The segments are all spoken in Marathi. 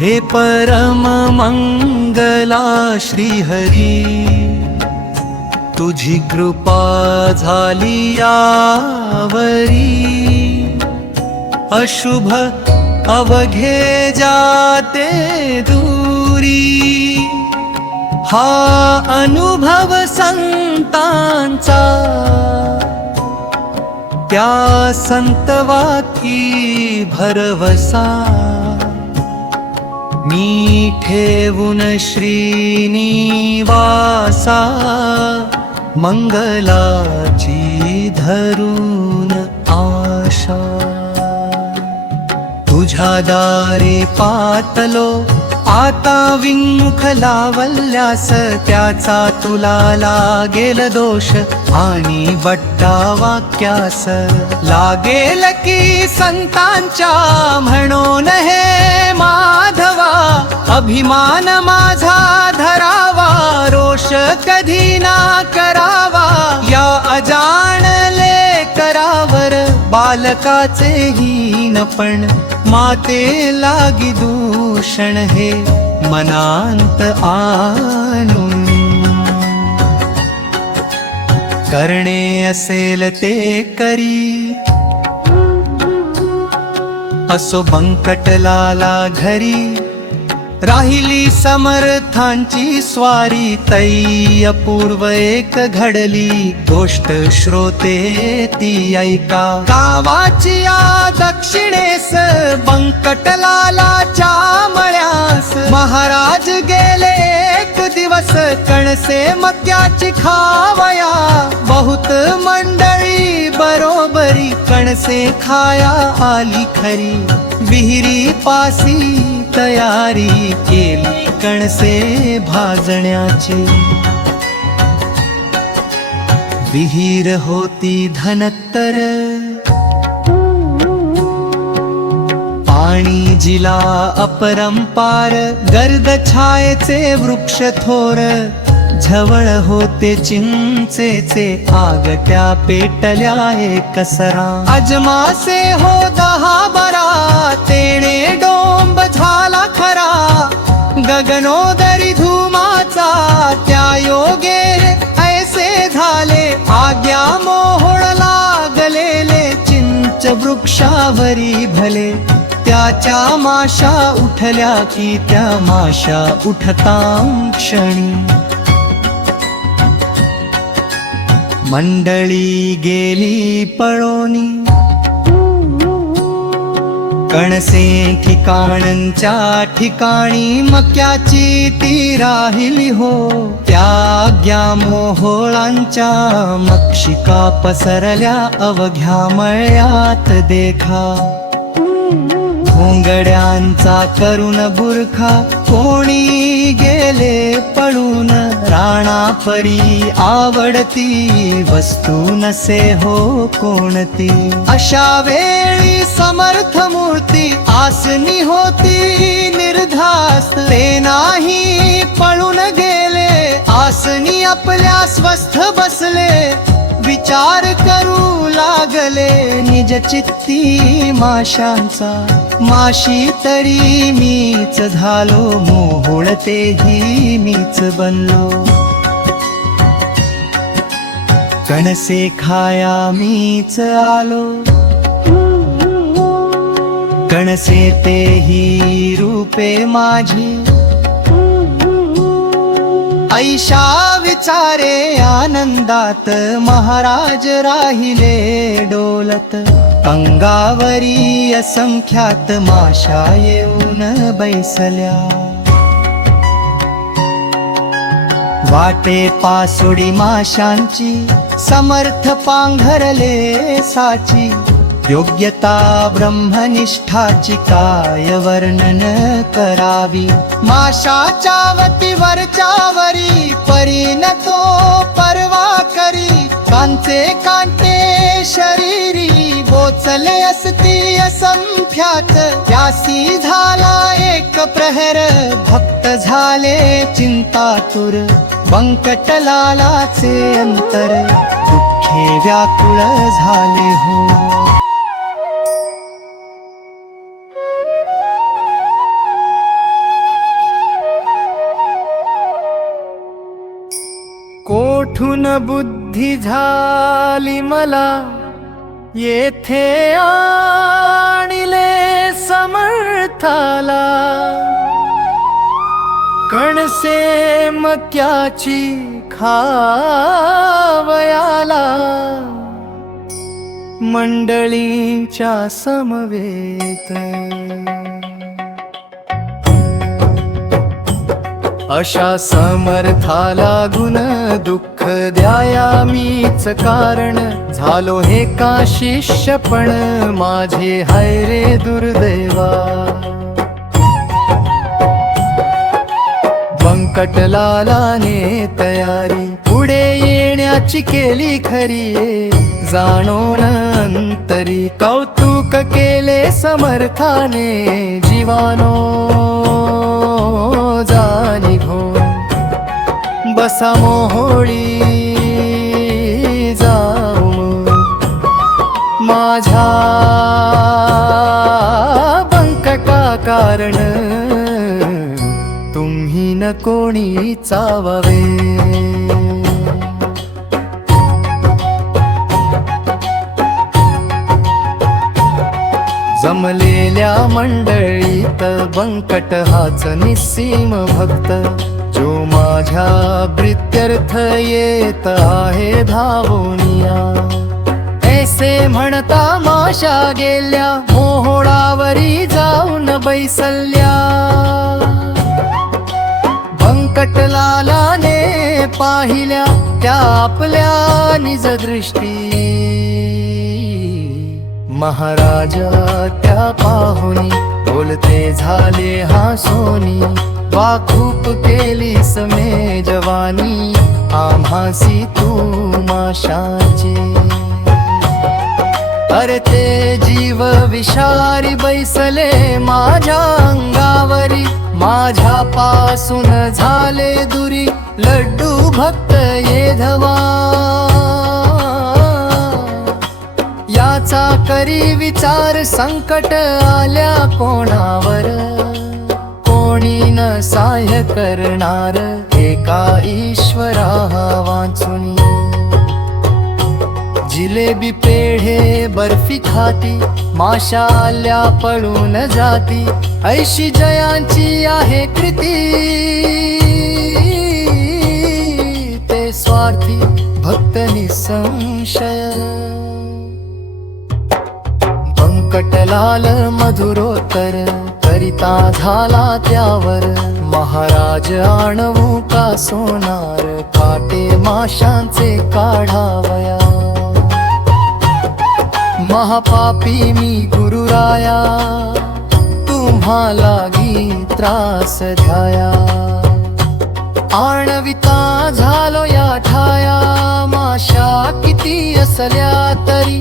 हे परम मंगला श्रीहरी, तुझी कृपा झाली यावरी। अशुभ अवघे जाते दूरी, हा अनुभव संतांचा त्या संतवाकी भरवसा। मी ठेवून श्रीनिवासा, मंगलाची धरून आशा। तुझ्या दारी पातलो आता विमुख लावल्यास, त्याचा तुला लागेल दोष आणि बट्टा वाक्यास। लागेल की संतांच्या म्हणून हे माधवा, अभिमान माझा धरावा, रोष कधी ना करावा। या अजाणले करावर बालकाचे हीनपण, माते लागी दूषण हे मनांत आणून। करणे असेल ते करी, असो बंकटलाला घरी। राहिली समर्थांची स्वारी, तै अपूर्व एक घडली गोष्ट श्रोते ती ऐका। गावाची या दक्षिणेस बंकटलालाच्या मळ्यास, महाराज गेले एक दिवस कणसे मक्याची खावया। बहुत मंडळी बरोबरी कणसे खाया आली खरी। विहिरी पासी तयारी केली कणसे भाजण्याची। विहीर होती धनत्तर, पाणी जिला अपरंपार। गर्द छायेचे वृक्ष थोर, झवळ होते चिंचेचे आगट्या पेटल्या एकसरा। अजमासे हो 10-12 तेणे डोंब झाला खरा। गगनोदरी धुमाचा त्या योगे ऐसे झाले। आज्ञा मोहोळ लागलेले चिंच वृक्षावरी भले। त्याच्या माशा उठल्या की त्या माशा उठतां क्षणी। मंडळी गेली पळोनी, कणसे ठिकाणच्या ठिकाणी मक्याची ती राहिली हो। त्या आज्ञा मोहोळांच्या मक्षिका पसरल्या अवघ्या मळ्यात देखा। घोंगड्यांचा करून बुरखा, कोणी गेले पळून। राणापरी आवडती वस्तू नसे हो कोणती। अशा वेळी समर्थ मूर्ती आसनी होती निर्धास्त। ते नाही पळून गेले, आसनी आपल्या स्वस्थ बसले। विचार करू लागले निज चित्ती माशांचा। माशी तरी मीच झालो, मोहोळ तेही मीच बनलो। कणसे खाया मीच आलो, कणसे तेही रूपे माझी। ऐशा विचारे आनंदात महाराज राहिले डोलत। अंगावरी असंख्यात माशा येऊन बैसल्या। वाटे पासोडी माशांची समर्थ पांघरले साची। योग्यता ब्रह्मनिष्ठाची काय वर्णन करावी। माशाच्या वतीवरच्या वरी परीन तो परवा करी। कांचे कांटे शरीरी बोचले असती असंख्यात। त्यासी झाला एक प्रहर भक्त झाले चिंतातुर। बंकटलालाचे अंतर दुःखे व्याकुळ झाले हो। येथून बुद्धी झाली मला, येथे आणिले समर्थाला. कणसे मक्याची खावयाला, मंडळींच्या समवेत. अशा समर्थाला गुण दुःख द्याया मीच कारण, झालो हे का शिष्य पण माझे हाय रे दुर्दैवा. बंकटलालाने तयारी पुढे येण्याची केली खरी, जाणून अंतरी कौतुक केले समर्थाने. जीवानो जाणी घो बसा मोहोळी जाऊ, माझ्या बंकटा कारण तुम्ही न कोणी चावावे. जमलेल्या मंडळीत बंकट हाच निस्सीम भक्त, जो माझ्या प्रित्यर्थ येत आहे धावूनिया. ऐसे म्हणता माशा गेल्या मोहोळावरी जाऊन बैसल्या. बंकटलालाने पाहिल्या त्या आपल्या निज दृष्टी, महाराजा त्या पाहुनी बोलते झाले हासोनी. वाखूप केलीस मे जवानी, आम्हासी तू माशाचे. अरे ते जीव विषारी बैसले माझ्या अंगावरी, माझ्या पासून झाले दुरी लड्डू भक्त येधवा. याचा करी विचार संकट आल्या कोणावर, कोणी न सहाय्य करणार एका ईश्वरा वाचुनी. जिलेबी पेढे बर्फी खाती, माशा आल्या पळून जाती. ऐशी जयांची आहे कृती, ते स्वार्थी भक्त निसंशय. बंकटलाल मधुरोत्तर करिता झाला त्यावर, महाराज आणवू का सोनार काटे माशांचे काढावया. महापापी मी गुरुराया, तुम्हाला त्रास द्याया. आणविता झालो या ठाया, माशा किती असल्या तरी.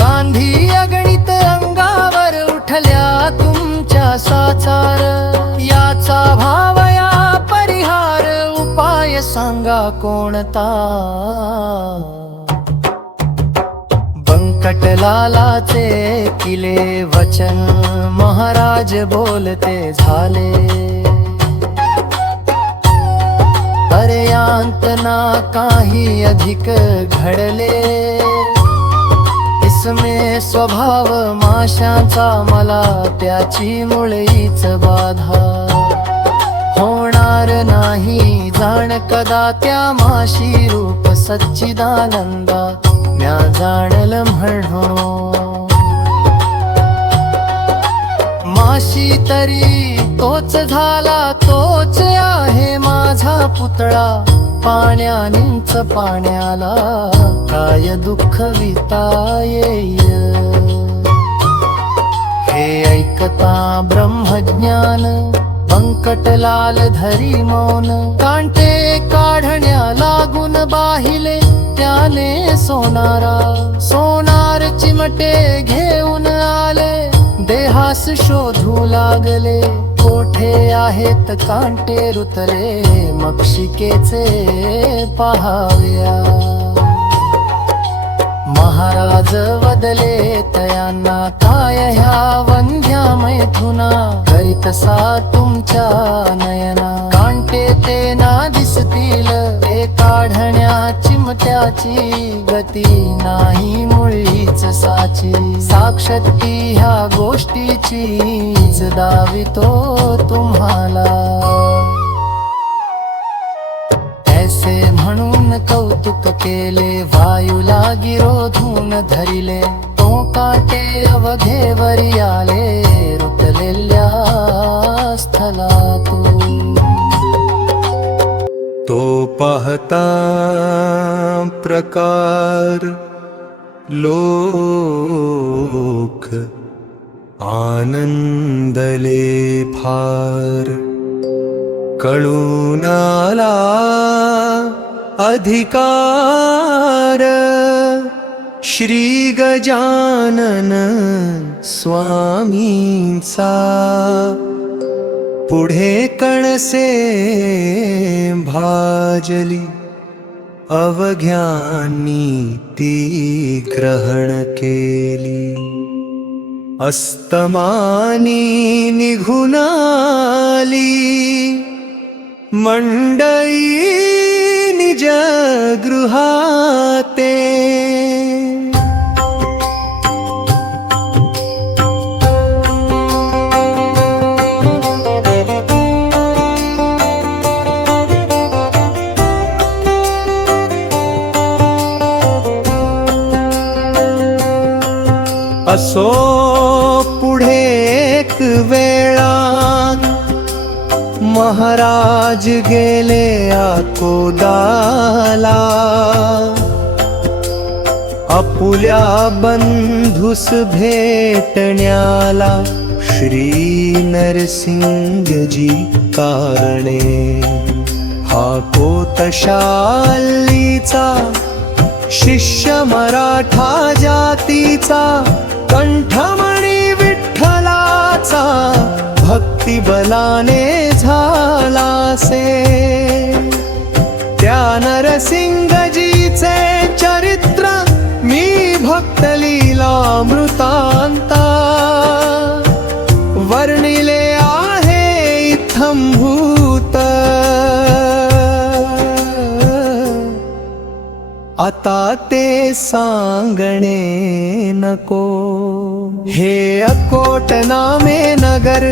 गांधी अगणित अंगावर उठल्या तुमच्या साचार. याचा भावया परिहार उपाय सांगा कोणता. बंकटलालाचे किले वचन महाराज बोलते झाले. अरे यांतना काही अधिक घडले, इसमे स्वभाव माशांचा मला त्याची मुळीच बाधा. होणार नाही जाण कदा त्या माशी रूप सच्चिदानंदा, म्या जाणल म्हणून. माशी तरी तोच झाला, तोच आहे माझा पुतळा. पाण्यानींच पाण्याला काय दुःख विता येय. हे ऐकता ब्रह्मज्ञान बंकटलाल धरी मौन. कांटे काढण्या लागून बाहिले त्याने सोनारा. सोनार चिमटे घेऊन आले, देहास शोधू लागले. कोठे आहेत कांटे रुतले, मक्षिकेचे पहाव्या. महाराज वदले तयांना काय ह्या वंध्या मैथुना. करीतसा तुमच्या नयना, कांटे ते ना दिसतील ते काढण्याची त्याची गती नाही मुळीच साची, साक्षाती ह्या गोष्टीचीच दावितो तुम्हाला. ऐसे म्हणून कौतुक केले, वायूला गिरोधून धरिले, तो काटे अवघेवरी आले, रुतलेल्या स्थलातून. तो पाहता प्रकार लोक आनंदले फार, कळून आला अधिकार श्री गजानन स्वामींचा. पुढे कणसे भाजली, अवघ्यांनी ती ग्रहण केली. अस्तमानी निघून आली मंडळी निज गृहाते. असो पुढे एक वेळा, महाराज गेले अकोदाला. आपुल्या बंधुस भेटण्याला श्री नरसिंगजी कारणे. हा कोतशालीचा शिष्य मराठा जातीचा, कंठमणी विठ्ठलाचा भक्ती बलाने झालासे. त्या नरसिंगजीचे चरित्र मी भक्त लीलामृतांता वर्णिले आहे इत्थंभूत. आता ते सांगणे नको. हे अकोट नामे नगर,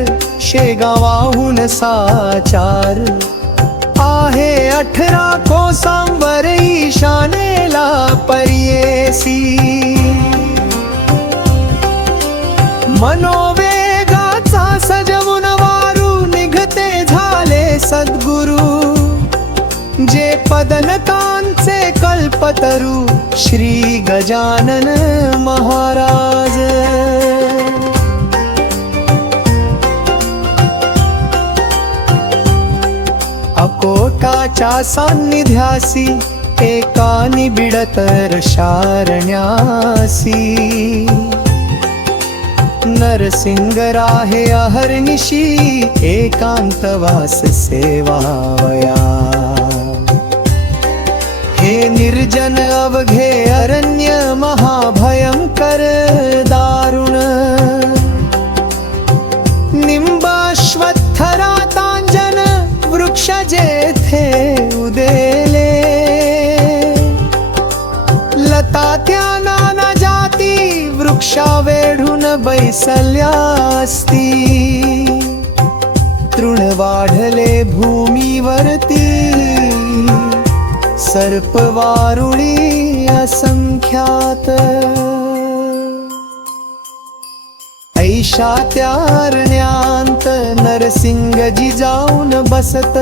शेगावाहून साचार आहे. 18 कोसांवर ईशानेला पर्येसी. मनोवेगाचा सजवून वारू निघते झाले सद्गुरु. जे पदनकांचे कल्पतरू श्री गजानन महाराज. अकोटाच्या सान्निध्यासी एका निबिडतर शारण्यासी. नरसिंग राहे अहर्निशी एकांतवास सेवावया. हे निर्जन अवघे अरण्य महाभयंकर दारुण. निंबाश्वत्थरातांजन वृक्ष जेथे उदेले. लता त्या नाना जाती वृक्षा वेढून बैसल्यास्ती. तृण वाढले भूमीवरती सर्पवारुणी असंख्यात. ऐशा त्यारण्यात नरसिंगजी जाऊन बसत.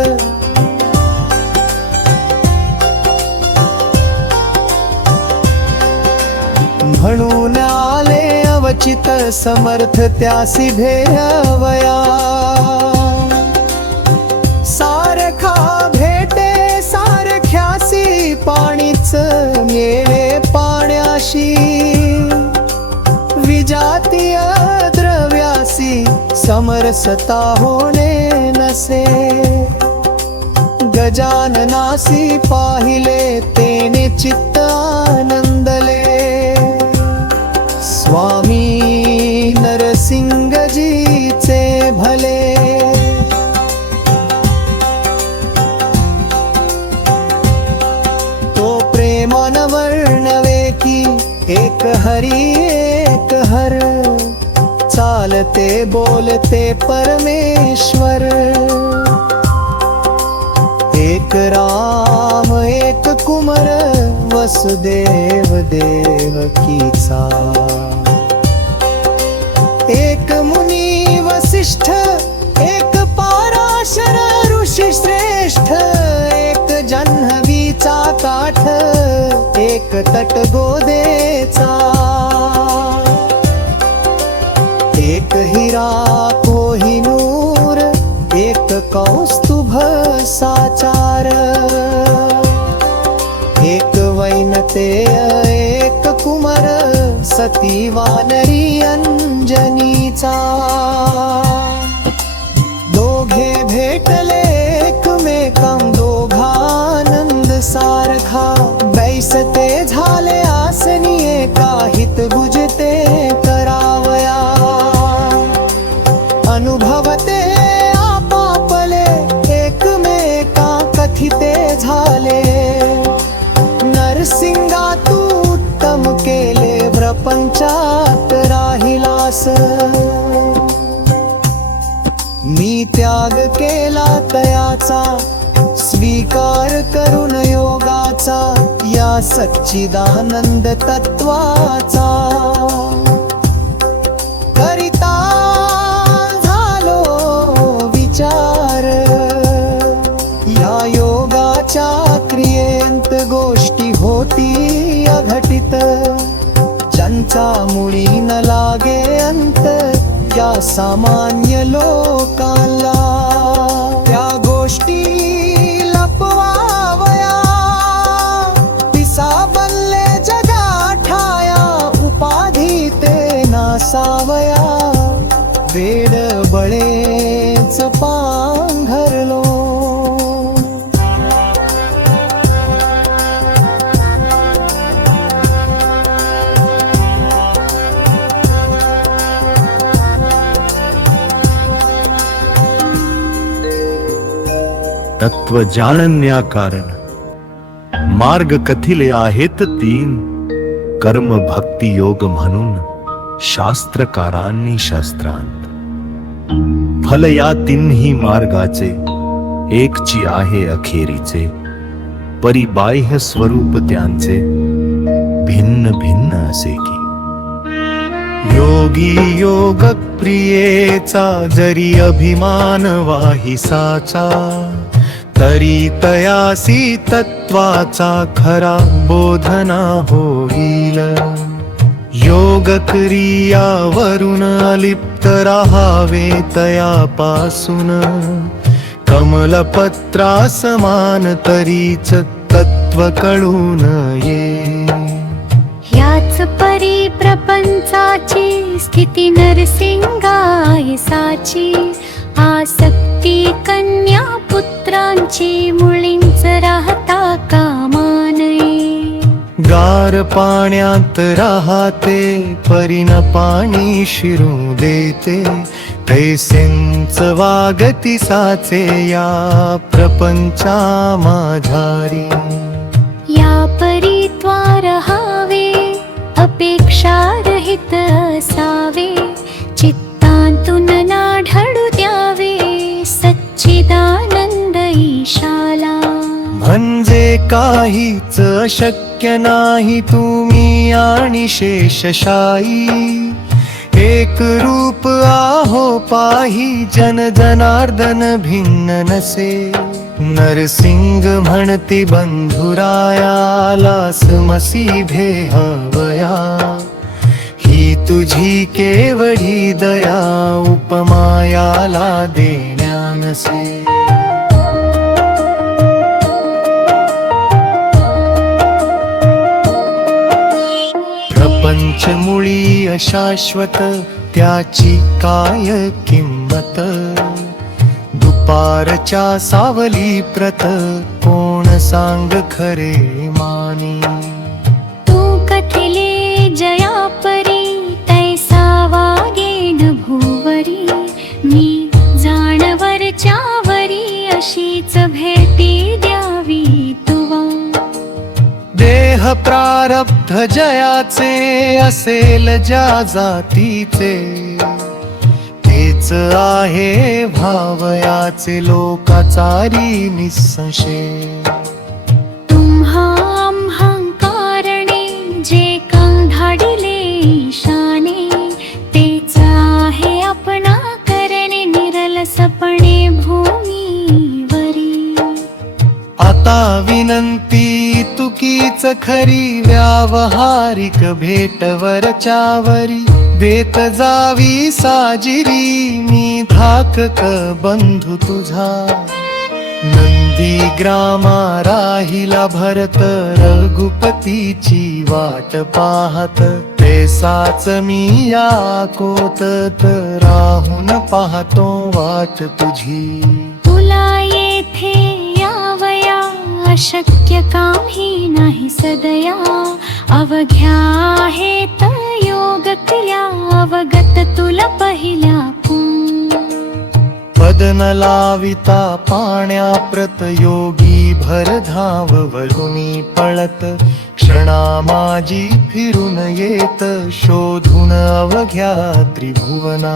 म्हणून आले अवचित समर्थ त्यासी भेवया. सारखा भेटे सारख्यासी पाणीच मेळे पाण्याशी. विजातीय द्रव्यासी समरसता होणे नसे. गजाननासी पाहिले तेने चित्त आनंदले. स्वामी नरसिंगजीचे भले. तो प्रेमान चालते बोलते परमेश्वर, एक राम एक कुमार वसुदेव देवकीचा, एक मुनी वसिष्ठ एक पाराशर ऋषी श्रेष्ठ, एक जान्हवीचा काठ एक तट गोदेचा, एक हिरा कोहिनूर एक कौस्तुभ साचार, एक वैनतेय एक कुमार सती वानरी अंजनीचा, दोघे भेटले एकमेकां दोघानंद सारखा, बैसते झाले आसनी एका हित बुजते करावया, अनुभवते आपापले एकमेका कथिते झाले, नरसिंगा तू उत्तम केले प्रपंचात राहिलास, मी त्याग केला तयाचा स्वीकार करून योगाचा, या सच्चिदानंद तत्वाचा, करिता झालो विचार, या योगाच्या क्रियेंत गोष्टी होती अघटित, ज्यांचा मुळी न लागे अंत या सामान्य लोकांना, त्या गोष्टी लपवावया, पिसा बनले जगाठाया, उपाधी ते नासावया, वेड बळेच पांघरलो, तत्व जाणण्या कारण मार्ग कथिले आहेत तीन, कर्म भक्ती योग म्हणून शास्त्रकारांनी शास्त्रांत, फल या तिन्ही मार्गाचे एकची आहे अखेरीचे, परिबाह्य स्वरूप त्यांचे भिन्न भिन्न असे की, योगी योग प्रियेचा जरी अभिमान वाहिसाचा, तरी तयासी तत्वाचा खरा बोधना होईल, योग क्रियावरून अलिप्त राहावे तयापासून, कमलपत्रा समान तरीच तत्व कळून ये, याच परी प्रपंचाची स्थिती नरसिंगायसाची, आसक्ती कन्या पुत्रांची मुळींच राहता कामा नये, गार पाण्यात राहते परीन पाणी शिरू देते, तैसेंच वागती साचे या प्रपंचा माझारी, या परी रहावे अपेक्षा रहित असावे, चित्तांतून नाढळू द्यावे सच्चिदानंद ईशाला, म्हणजे काहीच शक्य नाही तुम्ही आणि शेषशाही, एक रूप आहो पाही जन जनार्दन भिन्न नसे, नरसिंग म्हणती बंधुरायालास मसी हवया, ही तुझी केवढी दया उपमायाला देण्या नसे, प्रपंच मुळी अशाश्वत त्याची काय किंमत, दुपारच्या सावली प्रत कोण सांग खरे मानी, तू कथिले जया परी तैसा वागेन भूवरी, मी जाणवरच्या वरी अशीच भेटी द्यावी तुवा, देह प्रारब्ध जयाचे असेल ज्या जातीचे, हेच आहे भावयाचे लोकाचारी निसंशय. तुम्हा आम्हा कारणे जे धाडिले ईशाने, तेच आहे आपणा करणे निरलसपणे भूमीवरी. आता विनंती तुकीच खरी व्यावहारिक भेटवरच्यावरी. देत जावी साजिरी मी धाकक बंधू तुझा. नंदी ग्रामा राहिला भरत रघुपतीची वाट पाहत. तेसाच मी या कोतत राहून पाहतो वाट तुझी. तुला येथे यावया अशक्य काही नाही सदया. अवघ्या आहेत योग क्रिया अवगत तुला पहिल्या पदन लाविता पाण्याप्रत योगी भर धाव वरुणी पळत. क्षणा माझी फिरून येत शोधून अवघ्या त्रिभुवना.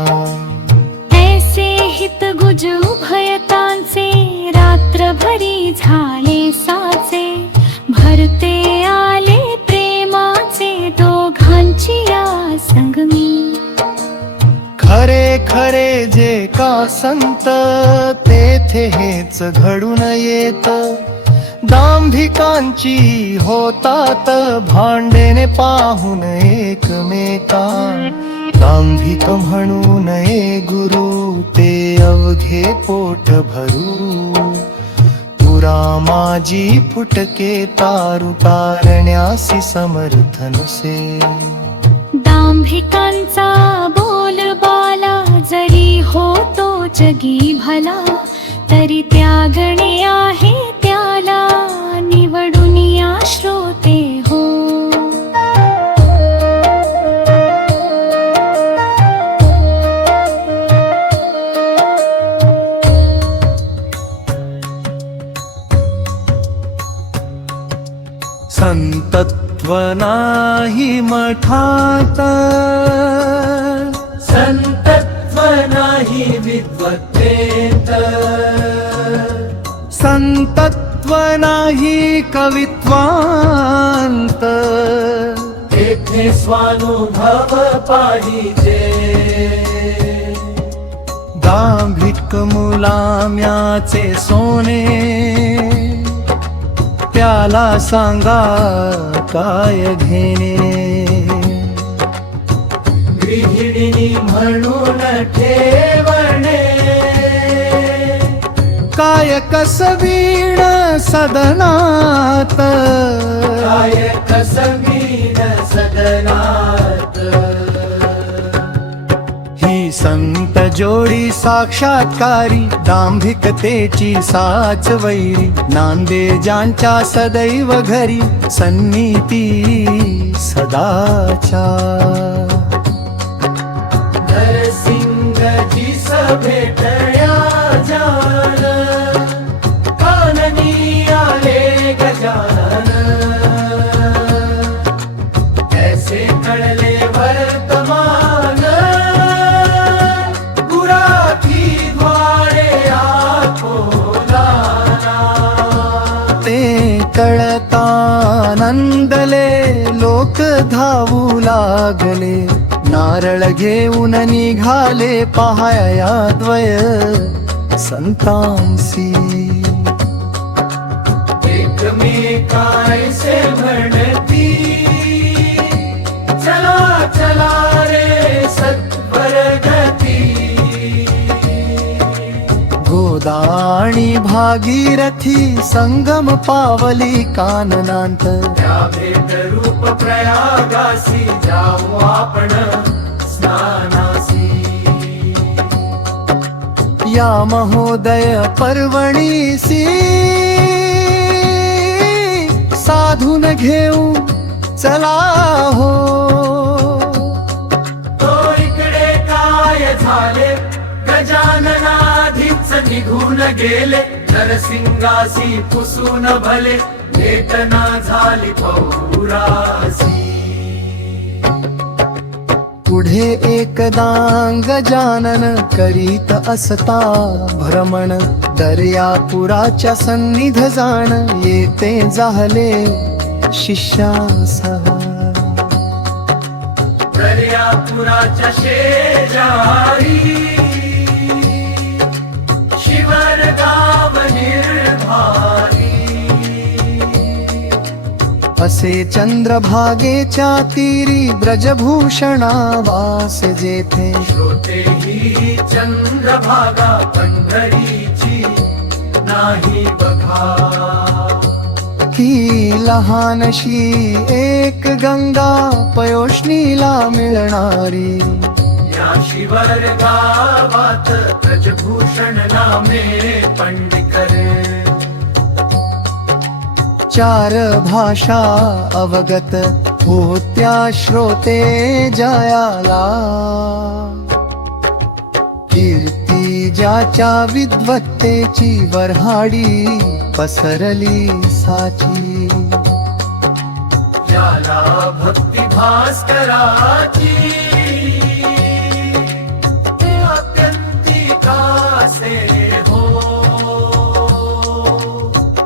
ऐसे हित गुज उभयतांचे रात्रभरी झाले साचे. भरते आले प्रेमाचे दोघांची या संगमी. खरे खरे जे का संत तेथे हेच घडून येत. दांभिकांची होतात भांडेने पाहून एकमेका. दांभिक म्हणू नये गुरु ते अवघे पोट भरू. तुरा माझी फुटके तारू तारण्यासी समर्थ नसे. दांभिकांचा बोलबाला जरी होतो जगी भला, तरी त्यागणे आहे त्याला निवडून या श्रोते हो. संतत्व नाही मठात. संतत्व नाही विद्वत्तेत. संतत्व नाही कवित्वांत. तेथे स्वानुभव पाहिजे. दांभिक मुलाम्याचे सोने त्याला सांगा काय घेणे. गृहिणी म्हणून ठेवणे. काय कसबीण सदनात. काय कसबीन सदनात. ही संत जोडी साक्षात्कारी दांभिकतेची साच वैरी. नांदे ज्यांच्या सदैव घरी सन्नीती सदाच्या. नरसिंगजी सभेटया जान. काननी आले गजानन. ऐसे कळले वर्तमान. गुराखी द्वारे आखोलाना. ते कळता नंदले लोक धावू लागले. नारळ घेऊन निघाले पहाया द्वय संतांसी. एकमेकांसे म्हणती. चला चला रे सत्वर गती. गोदा आणि भागीरथी संगम पावली काननांत. त्या भेट रूप प्रयागासी जाऊ आपण स्नानासी. या महोदय पर्वणीसी साधून घेऊ चला हो. तो इकडे काय झाले गजाननाधीच निघून गेले. नरसिंगासी पुसून भले भेटना झाली पौरासी. पुढे एकदा गजानन करीत असता भ्रमण, दर्यापुराच्या सन्निध जाण येते झाले शिष्यासह. दर्यापुराच्या शेजारी शिवर गाव निर्भारी. असे चंद्रभागेच्या तीरी ब्रजभूषणा वास जेथे. श्रोते ही चंद्रभागा पंढरीची नाही बघा. ती लहानशी एक गंगा पयोष्णीला मिळणारी. या शिवर गावात ब्रजभूषण नामे पंडिकर. चार भाषा अवगत होत्या श्रोते जयाला. कीर्ती ज्याच्या विद्वत्तेची वऱ्हाडी पसरली साची. ज्याला भक्ती भास्कराची ते अत्यंतिकासे हो.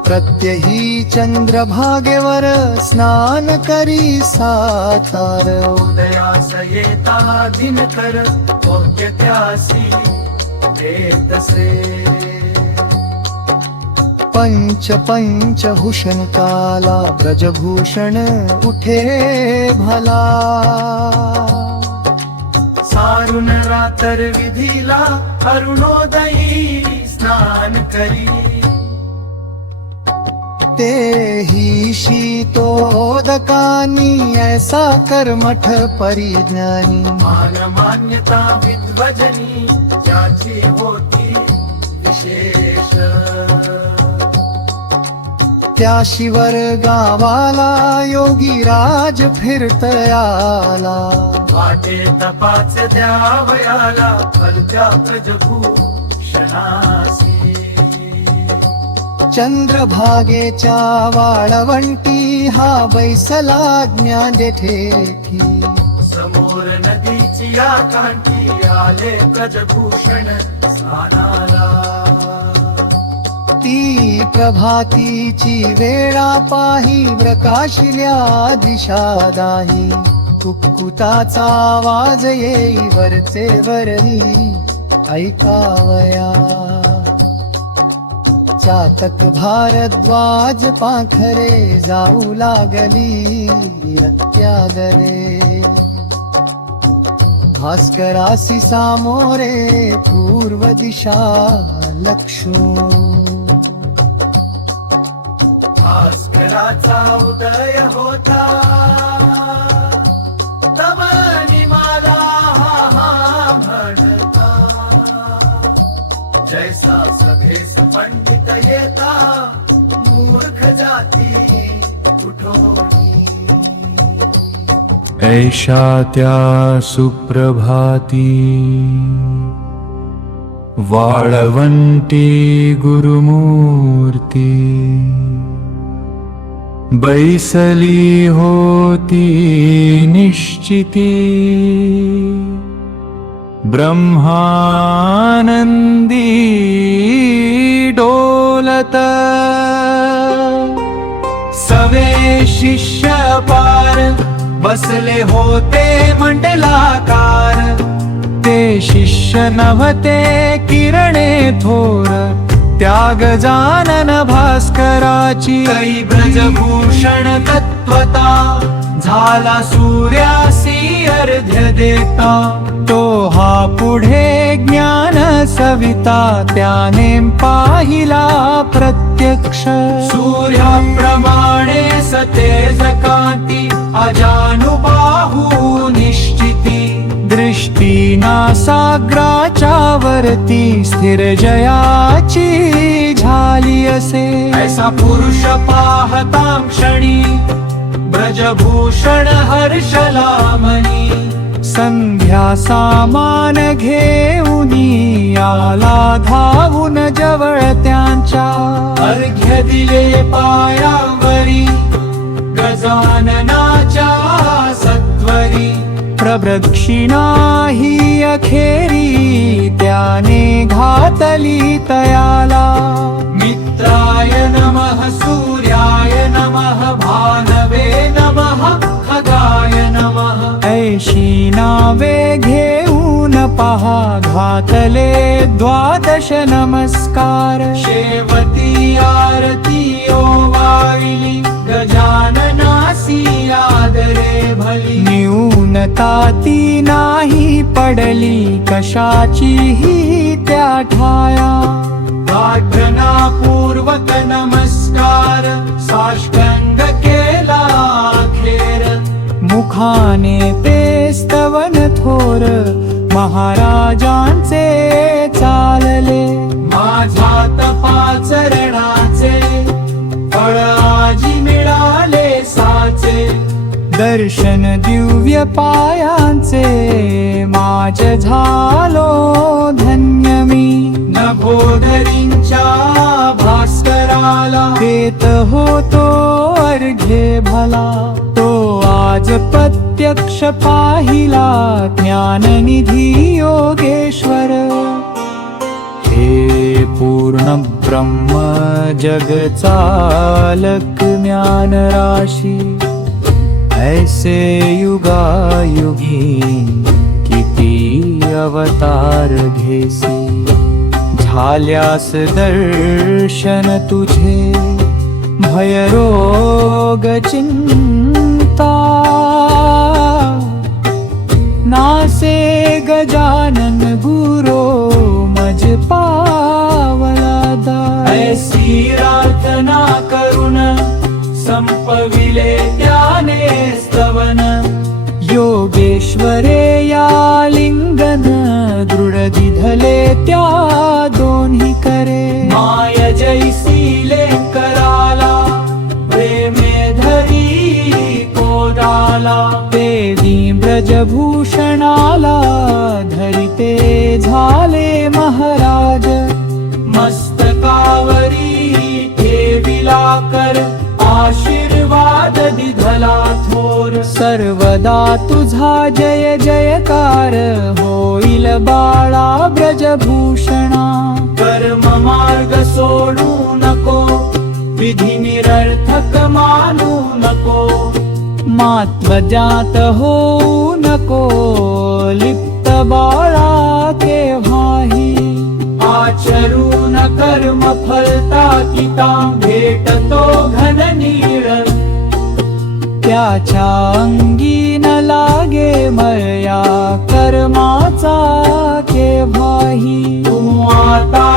प्रत्यही चंद्रभागेवर स्नान करी सातार. उदयास येता दिनकर योग्य त्यासी देतसे. पंच हुशनकाला ब्रजभूषण उठे भला. सारून रातर विधीला अरुणोदयी स्नान करी. तेही शीतोदकानी ऐसा कर्मठ परिज्ञानी. मान मान्यता विद्वजनी ज्याची होती विशेष. त्या शिवर गावाला योगी राज फिरतयाला. वाटे तपाच द्यावयाला फलत्या ब्रजभूषणासी. चंद्रभागेच्या वाळवंटी हा बैसला ज्ञान जेठेठी. समोर नदीची या कांठी आले ब्रजभूषण स्नानाला. ती प्रभातीची वेळा पाही प्रकाशिल्या दिशा दाही. कुक्कुटाचा आवाज येई वरचे वरही ऐकावया. चातक भारद्वाज पाखरे जाऊ लागली अत्यादरे. भास्करासी सामोरे पूर्व दिशा लक्षू. भास्कराचा उदय होता तमनी मला हा म्हणता. जैसा सभेस पंडित येता मूर्ख जाती उठोनी. ऐशा त्या सुप्रभाती वाळवंटी गुरुमूर्ती. बैसली होती निश्चिती. ब्रह्मानंदी डोलत. सवे शिष्य पार बसले होते मंडलाकार. ते शिष्य नव्हते किरणे थोर. त्या गजानन भास्कराची. कै ब्रजभूषण तत्वता झाला सूर्यासी अर्ध्य देता. तो हा पुढे ज्ञान सविता त्याने पाहिला प्रत्यक्ष. सूर्याप्रमाणे सतेज कांती अजानुबाहू निश्चिती. दृष्टी नासाग्राच्या वरती स्थिर जयाची झाली असे. ऐसा पुरुष पाहता क्षणी ब्रजभूषण हर्षला मनी. संध्या सामान घेऊनी आला धावून जवळ त्यांच्या. अर्घ्य दिले पायावरी गजाननाच्या सत्वरी. प्रदक्षिणा ही अखेरी त्याने घातली तयाला. मित्राय नमः सूर्याय नमः भानवे नमः खगाय नमः. ऐशी नावे घेऊन पहा घातले 12 नमस्कार. शेवती आरती ओवाळली गजाननासी आदरे भली. न्यूनता ती नाही पडली कशाचीही त्या ठाया. प्रार्थना पूर्वक नमस्कार साष्टांग केला अखेर. मुखाने ते स्तवन थोर महाराजांचे चालले. माझ्या तपाचरणाचे फळ आजी मिळाले साचे. दर्शन दिव्य पायांचे माझ झालो धन्य मी. नभोधरींच्या भास्कराला देत होतो अर्घे भला. तो आज प्रत्यक्ष पाहिला ज्ञाननिधी योगेश्वर. हे पूर्ण ब्रह्म जग चालक ज्ञान राशी. ऐसे युगायुगी किती अवतार घेसी. झाल्यास दर्शन तुझे भयरोग चिंता. नासे गजानन गुरो मज पावला दा. ऐसी प्रार्थना करुण संपविले त्याने स्तवन. योगेश्वरे या लिंगन दृढ दिधले त्या दोन्ही करे. माय जैसी कराला प्रेमे धरी कोदाला. देवी ब्रजभूषणाला धरिते झाले महाराज. मस्तकावरी ठेविला कर आशीर्वाद दिधला थोर. सर्वदा तुझा जय जयकार होईल बाळा ब्रजभूषणा. कर्म मार्ग सोडू नको विधी निरर्थक मानू नको. मात्मजात होऊ नको लिप्त बाळा केव्हाही. आचरून कर्म फलता किता भेटतो घन नीळ. त्याच्या अंगी न लागे मया कर्माचा केव्हाही. तू आता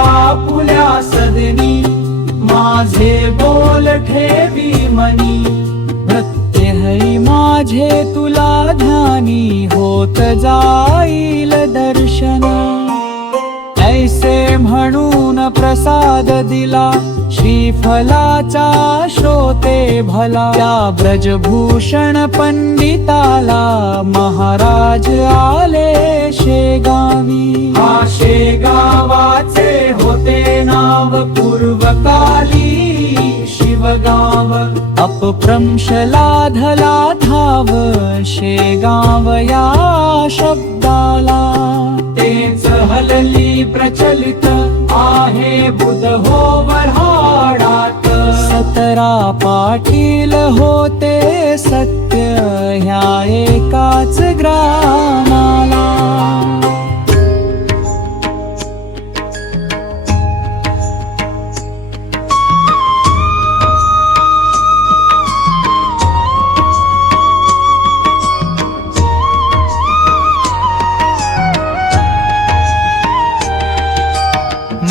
पुल्या सदनी माझे बोल ठेवी मनी. प्रत्यहरी माझे तुला ध्यानी होत जाईल दर्शन. ऐसे म्हणून प्रसाद दिला श्रीफलाचा श्रोते भला. त्या ब्रजभूषण पंडिताला महाराज आले शेगावी. हा शेगावाचे होते नाव पूर्वकाली शिवगाव. अपभ्रंश लाधला धाव शेगाव या शब्दाला. तेच हलली प्रचलित आहे बुध हो वऱ्हाडात. 17 पाटील होते सत्य ह्या एकाच ग्रामाला.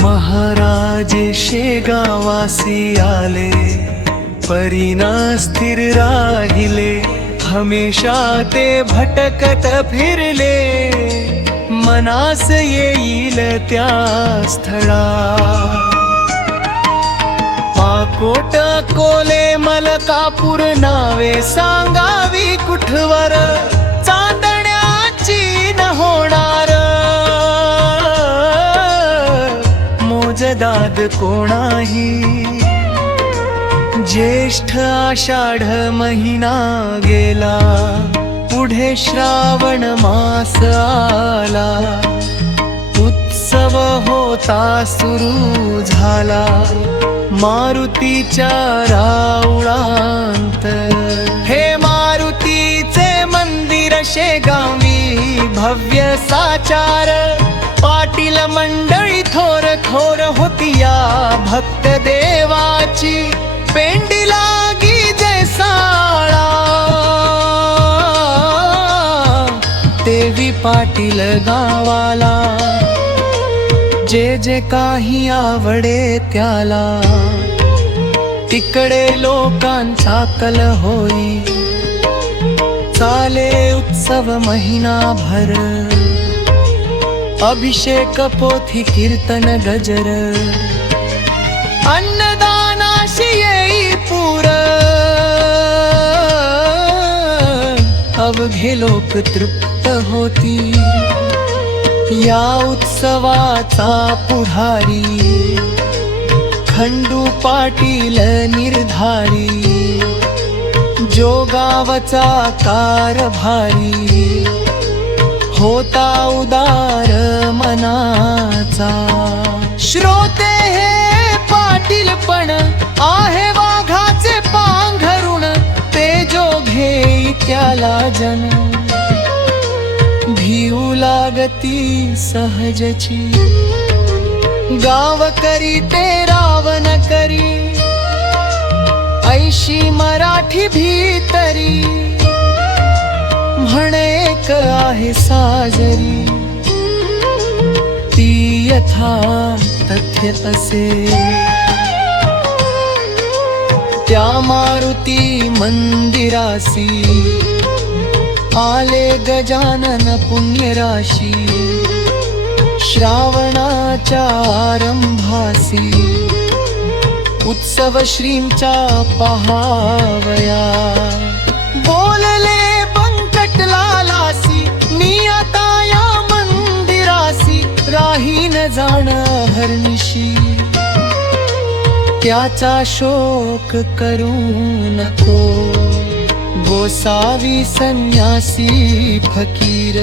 महाराजे शेगावासी आले परीना स्थिर राहिले. हमेशा ते भटकत फिरले मनास येईल त्या स्थळा. पाकोट कोले मलकापूर नावे सांगावी कुठवर. चांदण्याची न होणार मोजदाद कोणाही. ज्येष्ठ आषाढ महिना गेला पुढे श्रावण मास आला, उत्सव होता सुरू झाला, मारुतीच्या राऊळांत. हे मारुतीचे मंदिर शेगावी भव्य साचार, पाटील मंडळी थोर थोर होती या भक्त देवाची, पेंडी लागी जैसाळा. देवी पाटील गावाला, जे जे काही आवडे त्याला, तिकडे लोकांचा कल होई, चाले उत्सव महिनाभर. अभिषेक पोथी कीर्तन गजर, अन्नदानाशी येई पूर. अवघे लोक तृप्त होती, या उत्सवाचा पुढारी खंडू पाटील निर्धारी, जो गावचा कारभारी होता उदार मनाचा. श्रोते हे पाटील पण आहे वाघाचे पांघरुण, ते जो घेई त्याला जन भिऊ लागती सहजची. गाव करी ते रावण करी, ऐशी मराठी भीतरी, म्हण एक आहे साजरी, ती यथा तथ्य तसे. त्या मारुती मंदिरासी आले गजानन पुण्यराशी, श्रावणाच्या आरंभासी उत्सव श्रींचा पहावया. बोलले बंकटलालासी, मी आता या मंदिरासी राहीन जाण हरनिशी. त्याचा शोक करू नको, गोसावी संन्यासी फकीर,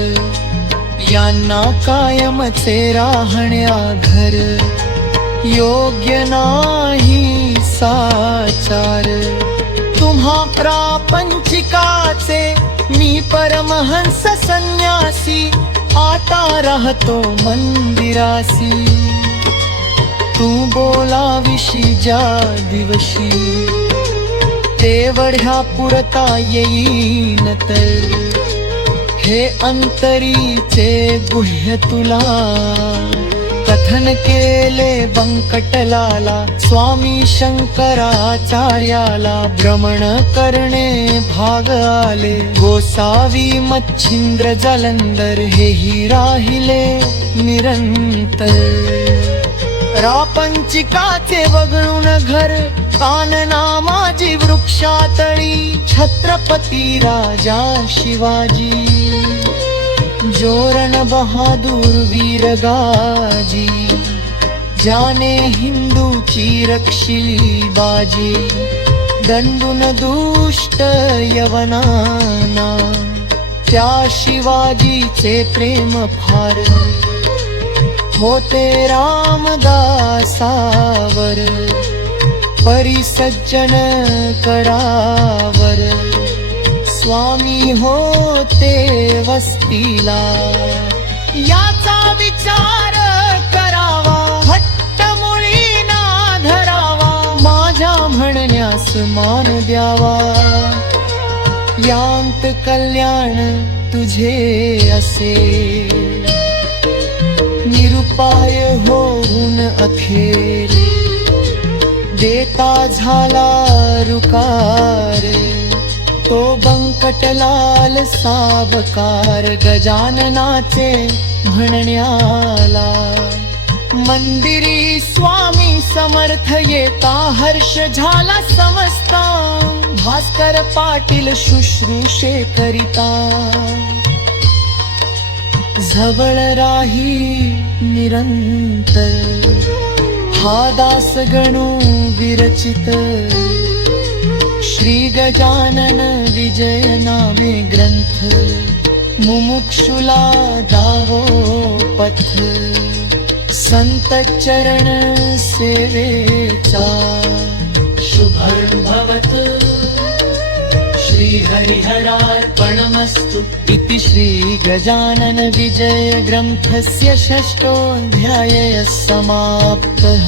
यांना कायमचे राहण्या घर. योग्य नाही साचार तुम्हा प्रापंचिकाचे, मी परमहंस संन्यासी आता राहतो मंदिरासी. तू बोलाविशी ज्या दिवशी, ते वढ्या पुरता येईन तर. हे अंतरीचे गुह्य तुला कथन केले बंकटलाला. स्वामी शंकराचार्याला भ्रमण करणे भाग आले. गोसावी मच्छिंद्र जालंधर हेही राहिले निरंतर. रापंचिकाचे वगळून घर, कानना माझी वृक्षातळी. छत्रपती राजा शिवाजी, जोरण बहादूर वीर गाजी. जाने हिंदूची रक्षिली बाजी, दंडून दुष्ट यवनाना. त्या शिवाजीचे प्रेम फार होते रामदासावर. परिसज्जन करावर स्वामी होते वस्तीला. याचा विचार करावा, हट्ट मुळी ना धरावा. माझ्या म्हणण्यास मान द्यावा, यांत कल्याण तुझे असे. निरुपाय होऊन अखेर, देता झाला रुकार. तो बंकटलाल सावकार, गजाननाचे म्हणण्याला. मंदिरी स्वामी समर्थ येता, हर्ष झाला समजता. भास्कर पाटील शुश्रूषे करिता, जवळ राही निरंतर. हा दास गणू विरचित, श्री गजानन विजय नामे ग्रंथ मुमुक्षुला दावो पथ संत चरण सेवेचा शुभर्भवत श्री हरिहरार्पणमस्तु इति श्री गजानन विजय ग्रंथस्य षष्ठोऽध्यायः समाप्तः।